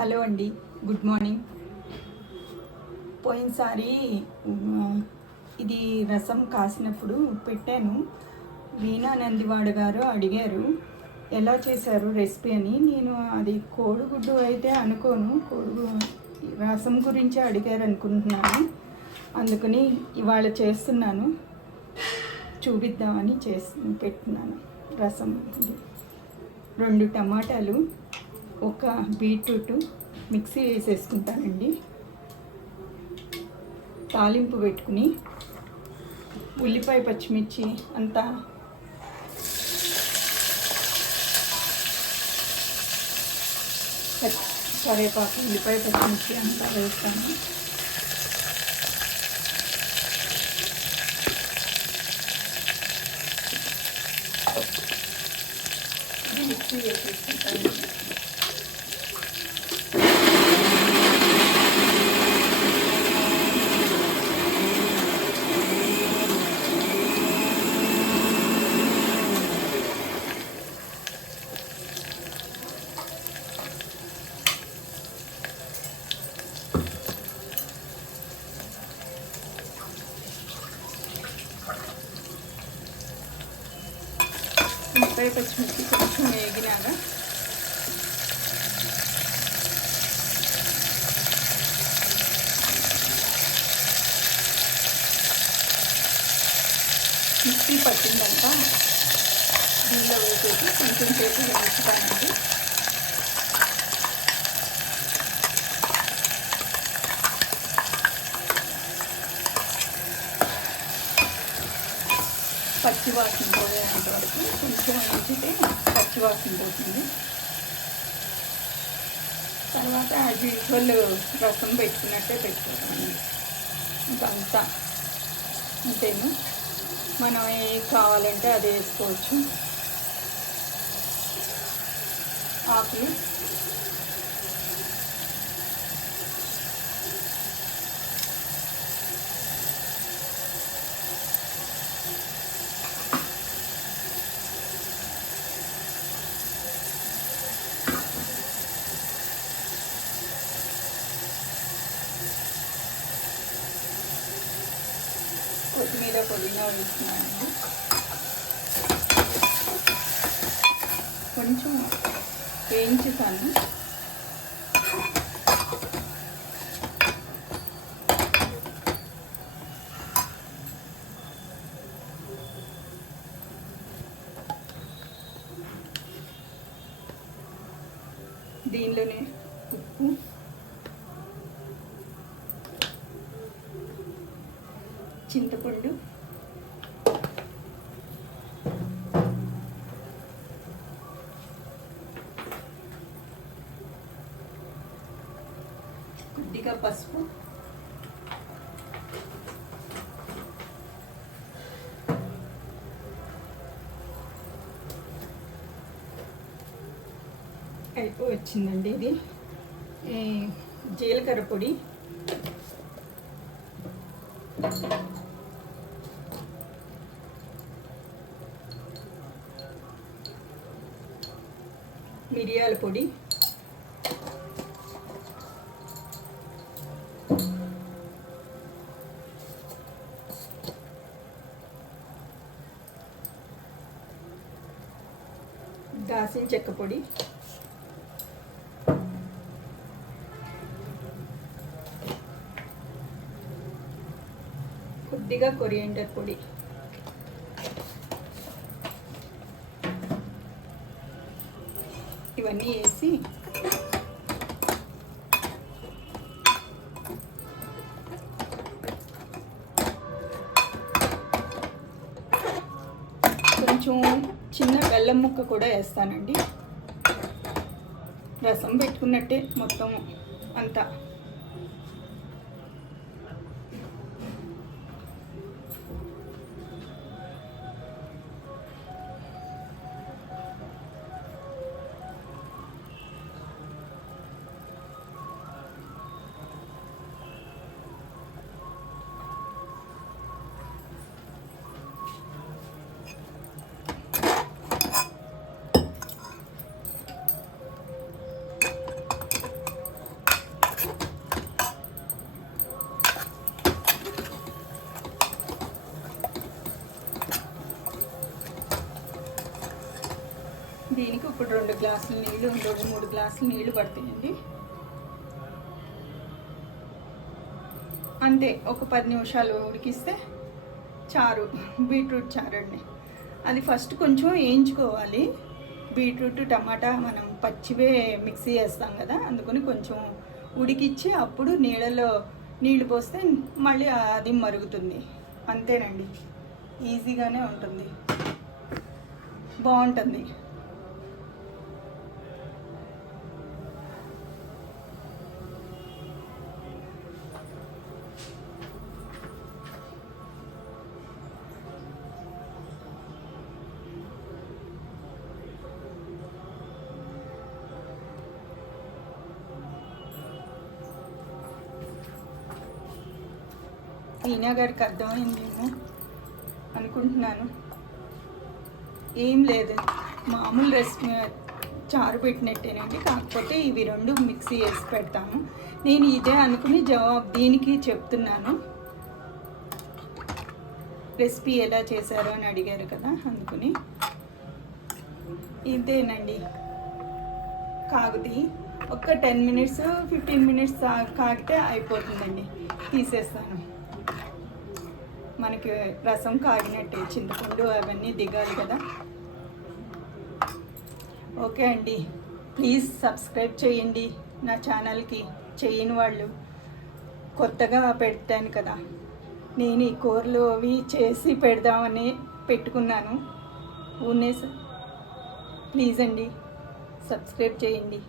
Hello అండి, good morning. పోయినసారి ఇది రసం కాసినప్పుడు పెట్టాను. వీణా నందివాడ గారు అడిగారు ఎలా చేశారు రెసిపీ అని. నేను అది కోడిగుడ్డు అయితే అనుకోను, రసం గురించి అడిగారు అనుకుంటున్నాను. అందుకని ఇవాళ చేస్తున్నాను, చూపిద్దామని పెట్టున్నాను. రసం ఇది 2 టమాటాలు, 1 బీట్రూట్ మిక్సీ వేసేసుకుంటానండి. తాలింపు పెట్టుకుని ఉల్లిపాయ పచ్చిమిర్చి అంతా కరివేపాకు ఉల్లిపాయ పచ్చిమిర్చి అంతా వేస్తాను. మిక్సీ వేసేసుకుంటాను. ఉల్లిపాయ పచ్చిమిర్చి కొంచెం వేగినాక మిక్సీ పట్టిందంట దీనిలో వేసేసి కొంచెం సేపు వేయించుతానండి. పచ్చివాసన పోయేంత వరకు కొంచెం వేయించితే పచ్చివాసన పోతుంది. తర్వాత యాజ్ యూజువల్ రసం పెట్టుకున్నట్టే పెట్టుకోవాలి. ఇంకంతా అంతేను, మనం ఏం కావాలంటే అది వేసుకోవచ్చు. ఆకులు కొత్తిమీర పుదీనా వేస్తున్నాను. కొంచెం వేయించుతాను. దీనిలోనే ఉప్పు, చింతపండు, కొద్దిగా పసుపు, అయిపోయి వచ్చిందండి. ఇది జీలకర్ర పొడి, మిరియాల పొడి, దాల్చిన చెక్క పొడి, కొద్దిగా కొరియాండర్ పొడి, ఇవన్నీ వేసి కొంచెం చిన్న బెల్లం ముక్క కూడా వేస్తానండి. రసం పెట్టుకున్నట్టే మొత్తం అంతా. ఇప్పుడు 2 గ్లాసుల నీళ్ళు, 3 గ్లాసుల నీళ్ళు పడతాయండి. అంతే, ఒక 10 నిమిషాలు ఉడికిస్తే చారు, బీట్రూట్ చారు అండి. అది ఫస్ట్ కొంచెం వేయించుకోవాలి. బీట్రూట్ టమాటా మనం పచ్చివే మిక్సీ వేస్తాం కదా, అందుకని కొంచెం ఉడికిచ్చి అప్పుడు నీళ్ళు పోస్తే మళ్ళీ అది మరుగుతుంది. అంతేనండి, ఈజీగానే ఉంటుంది, బాగుంటుంది. ఈనా గారికి అర్థమైందేమో అనుకుంటున్నాను. ఏం లేదు, మామూలు రెసిపీ చారు పెట్టినట్టేనండి, కాకపోతే ఇవి 2 మిక్సీ వేసి పెడతాము. నేను ఇదే అనుకుని దీనికి చెప్తున్నాను. రెసిపీ ఎలా చేశారో అని అడిగారు కదా, అందుకుని. ఇదేనండి కాగుది, ఒక 10 మినిట్స్ 15 మినిట్స్ కాగితే అయిపోతుందండి, తీసేస్తాను. మనకి రసం కాగినట్టే, చింతపండు అవన్నీ దిగాలి కదా. ఓకే అండి, ప్లీజ్ సబ్స్క్రైబ్ చేయండి నా ఛానల్కి, చేయని వాళ్ళు. కొత్తగా పెడతాను కదా, నేను ఈ కూరలు అవి చేసి పెడదామని పెట్టుకున్నాను. ప్లీజ్ అండి, సబ్స్క్రైబ్ చేయండి.